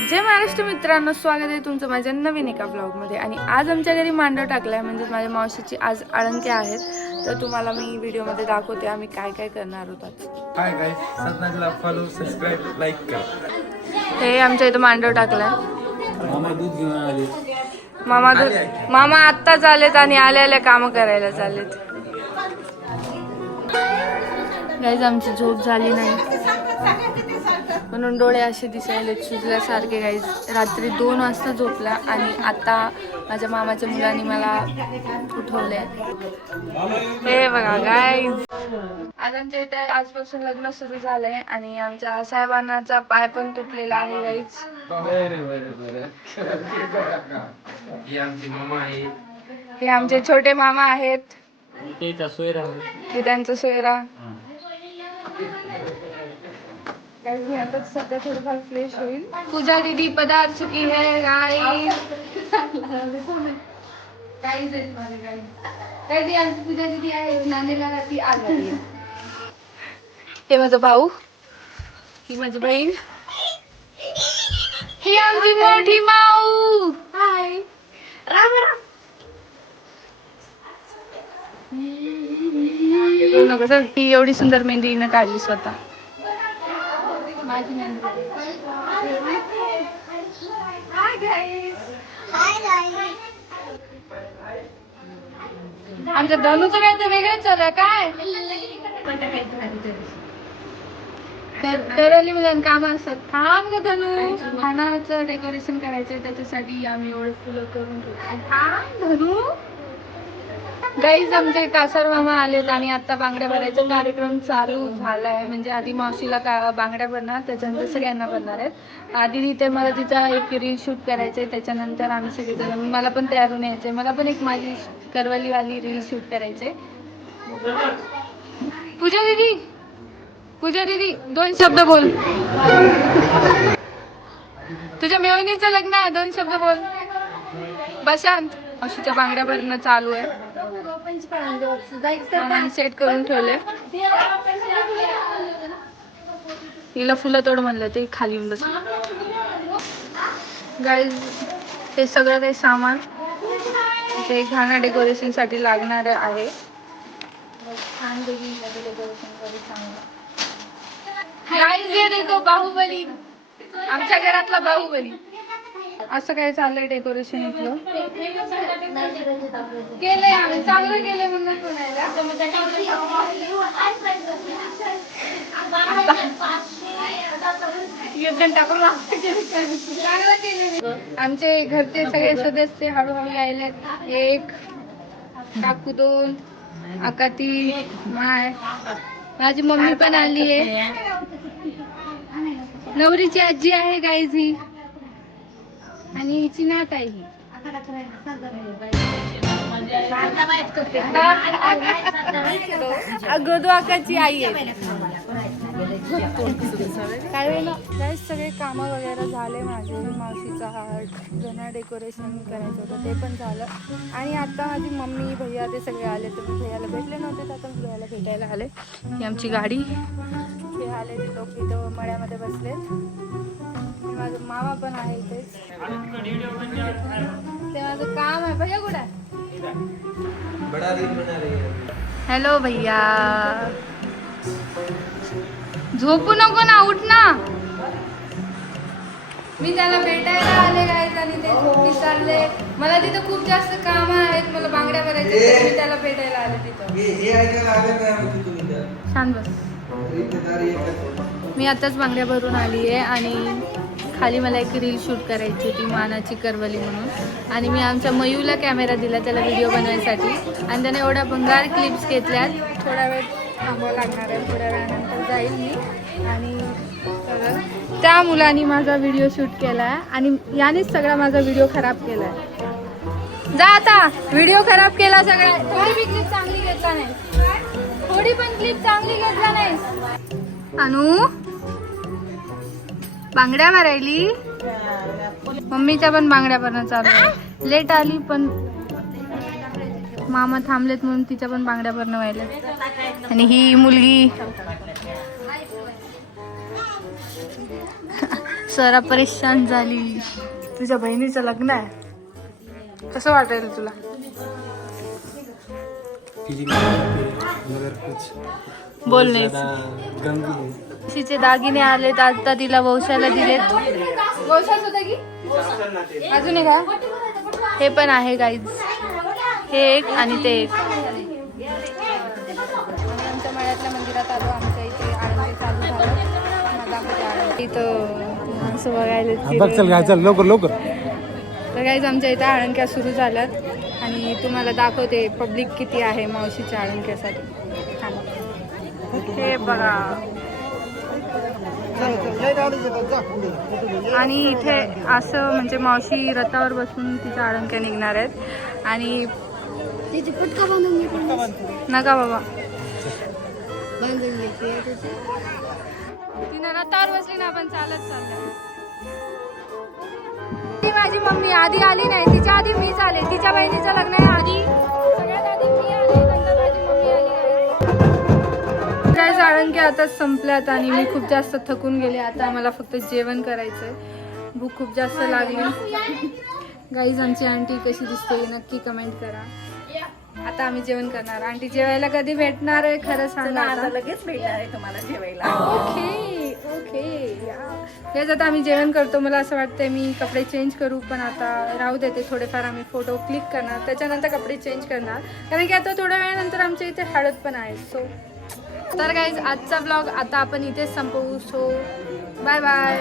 जय महाराष्ट्र मित्रांनो, स्वागत आहे तुमचं माझ्या नवीन एका ब्लॉगमध्ये. आणि आज आमच्या घरी मांडव टाकलाय, म्हणजे माझ्या मावशीची आज आळंके आहेत. तर तुम्हाला मी व्हिडिओमध्ये दाखवते आम्ही काय काय करणार आहोत आज. हाय गाइस, सदनाला फॉलो, सबस्क्राइब, लाईक करा. हे आमच्या इथं मांडव टाकलाय. मामा दूध घेऊन आले. मामा आत्ताच आलेत आणि आल्या कामं करायला चाललेत. गाईज आमची झोप झाली नाही म्हणून डोळे असे दिसायले सुजल्यासारखे. गाईज रात्री 2 वाजता झोपला आणि आता माझ्या मामाच्या मुलांनी मला उठवले. हे बघा गाईज, आज आमच्या इथे आजपासून लग्न सुरू झालंय आणि आमच्या साहेबांचा पाय पण तुटलेला आहे. गाईज हे आमचे छोटे मामा आहेत. हे त्यांचा सोयरा. आता सध्या थोडंफार फ्रेश होईल. पूजा दीदी पदार्थ चुकी है गाइस. आमची पूजा दीदी आहे नांदेडला ती आली. हे माझा भाऊ, ही माझी बहीण, ही आमची मोठी माऊ. हाय राम राम. ही एवढी सुंदर मेहंदी हिनं काढली स्वतः. आमच्या धनुचं काय तर वेगळंच चालू काय. दरवली मुलांना काम असतात. थांब ग धनु, खानाचं डेकोरेशन करायचंय, त्याच्यासाठी आम्ही एवढं फुलं करून ठेवतो. थांब धनु. गाईज आमचे कासार मामा आलेत आणि आता बांगड्या भरायचा कार्यक्रम चालू झालाय. म्हणजे आधी मावशीला बांगड्या भरणार, त्याच्यानंतर सगळ्यांना भरणार आहेत. आधी तिथे मला तिचा एक रील शूट करायचंय, त्याच्यानंतर आम्ही सगळेजण, मला पण तयार होऊन यायचंय. मला पण एक माझी करवलीवाली रील शूट करायचंय. पूजा दीदी 2 शब्द बोल. तुझ्या मेवणीचं लग्न आहे, 2 शब्द बोल. बशांत अशीच्या बांगड्या भरणं चालू आहे. सेट करून ठेवले. हिला फुलं तोड म्हणलं ते खाली येऊन बस. गाईज हे सगळं काही सामान ते घाणा डेकोरेशन साठी लागणार आहे. छान डेकोरेशन करी चांगलं. गाईज हे देखो बाहुबली, आमच्या घरातला बाहुबली. असं काय चाललंय डेकोरेशन इथलं. केलंय आम्ही, चांगलं केलंय म्हणून म्हणायला. आमचे घरचे सगळे सदस्य हळूहळू यायलेत. 1 काकू, 2 अकाती, माय, माझी मम्मी पण आली आहे. नवरीची आजी आहे गाईज ही, आणि हिची नात आहे ही. गोदू आकाची आई आहे. काय सगळे काम वगैरे झाले माझे. मावशीचा हार्ट जुना डेकोरेशन करायचं होतं ते पण झालं. आणि आता माझी मम्मी भैया ते सगळे आले. तर मी भैयाला भेटले नव्हते, आता भैयाला भेटायला आले. ही आमची गाडी. हे आले ते लोक इथं मळ्यामध्ये बसलेत. माझं मामा पण आहे इथेच. ते माझं काम आहे. भैया कुठे आहे? हॅलो भैया, झोपू नको ना, उठ ना. मी त्याला भेटायला आले गाईज आणि ते झोपी चालले. मला तिथं खूप जास्त काम आहेत, मला बांगड्या करायच्या. मी त्याला भेटायला आले तिथं. छान बस. मी आताच बांगड्या भरून आली आहे आणि खाली मला एक रील शूट करायची होती, मानाची करवली म्हणून. आणि मी आमच्या मयूला कॅमेरा दिला त्याला व्हिडिओ बनवायसाठी. आणि त्याने एवढ्या भंगार क्लिप्स घेतल्यात. थोडा वेळ थांबावं लागणार आहे, थोड्या वेळानंतर जाईल मी. आणि त्या मुलांनी माझा व्हिडिओ शूट केला आहे आणि यानेच सगळा माझा व्हिडिओ खराब केला आहे. जा आता, व्हिडिओ खराब केला सगळा. थोडी बी क्लिप चांगली घेतला नाही, थोडी पण क्लिप चांगली घेतला नाही. अनु बांगड्या भरायली. मम्मीच्या पण बांगड्या भरणं चालू आहे. लेट आली पण मामा थांबलेत म्हणून तिच्या पण बांगड्या भरणं व्हायला. आणि ही मुलगी अप्सरा परेशान झाली. तुझ्या बहिणीचं लग्न आहे, कसं वाटेल तुला? बोल नाही. तिचे दागिने आले तर आता तिला वौशाला दिलेत. वौशाच होता की अजून एक आहे, हे पण आहे गाईज. हे एक आणि ते एक. आमच्या मळ्यातल्या मंदिरात आलो. आमच्या इथे आळंदी चालू झालं. इथं माणसं बघायला लवकर तर गाईज आमच्या इथं आळंक्या सुरू झाल्यात आणि तुम्हाला दाखवते पब्लिक किती आहे मावशीच्या आळंक्यासाठी. हे बघा. आणि इथे असं म्हणजे मावशी रथावर बसून तिच्या आळंक्या निघणार आहेत. आणि नका बाबा, तिनं रथावर बसली ना, आपण चालत चाललं. माझी मम्मी आधी आली नाही, तिच्या आधी मीच आले. तिच्या बहिणीचं लग्न आहे आधी, सगळ्यात आधी मी आले, नंतर माझी मम्मी आली. काय आळंक्या आता संपल्यात आणि मी खूप जास्त थकून गेले. आता मला फक्त जेवण करायचंय, भूक खूप जास्त लागली. गाईज आमची आंटी कशी दिसते नक्की कमेंट करा. आता आम्ही जेवण करणार. आंटी जेवायला कधी भेटणार आहे खरं सांगा. आता लगेच भेटणार आहे तुम्हाला जेवायला. Okay okay. याच आता आम्ही जेवण करतो. मला असं वाटतंय मी कपडे चेंज करू, पण आता राहू देते. थोडेफार आम्ही फोटो क्लिक करणार, त्याच्यानंतर कपडे चेंज करणार, कारण की आता थोड्या वेळानंतर आमच्या इथे हळद पण आहे. सो तर गाईज आजचा ब्लॉग आता आपण इथेच संपवू. So bye bye.